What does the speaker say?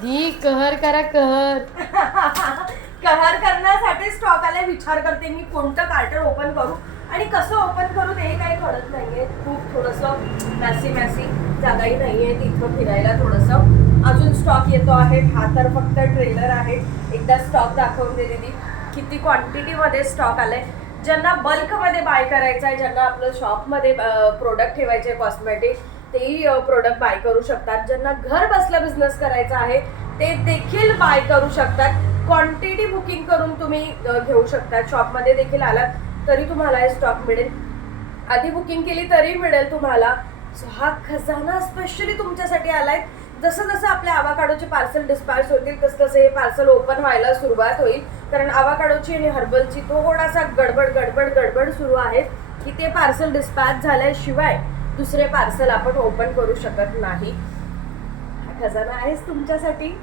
दी कहर करा कहर. कहर करण्यासाठी स्टॉक आले. विचार करते मी कोणतं कार्टन ओपन करू आणि कसं ओपन करू ते काही कळत नाहीये. खूप थोडंसं मॅसी जागाही नाहीये तिथं फिरायला. थोडंसं अजून स्टॉक येतो आहे. हा तर फक्त ट्रेलर आहे. एकदा स्टॉक दाखवून दे दीदी. किती क्वांटिटीमध्ये स्टॉक आलाय. ज्यांना बल्कमध्ये बाय करायचं आहे, ज्यांना आपलं शॉपमध्ये प्रोडक्ट ठेवायचे कॉस्मेटिक, तेही प्रोडक्ट बाय करू शकतात. ज्यांना घर बसल्या बिझनेस करायचा आहे ते देखील बाय करू शकतात. क्वांटिटी बुकिंग करून तुम्ही घेऊ शकता. शॉपमध्ये देखील आलात तरी तुम्हाला हे स्टॉक मिळेल. आधी बुकिंग केली तरी मिळेल तुम्हाला. सो हा खजाना स्पेशली तुमच्यासाठी आलाय. जसं जसं आपल्या आवाकाडोचे पार्सल डिस्पॅच होतील तसं तसं हे पार्सल ओपन व्हायला सुरुवात होईल. कारण आवाकाडोची आणि हर्बलची थोडासा गडबड सुरू आहे की ते पार्सल डिस्पॅच झाल्याशिवाय दुसरे पार्सल आपण ओपन करू शकत नाही. हा खजाना आहेच तुमच्यासाठी.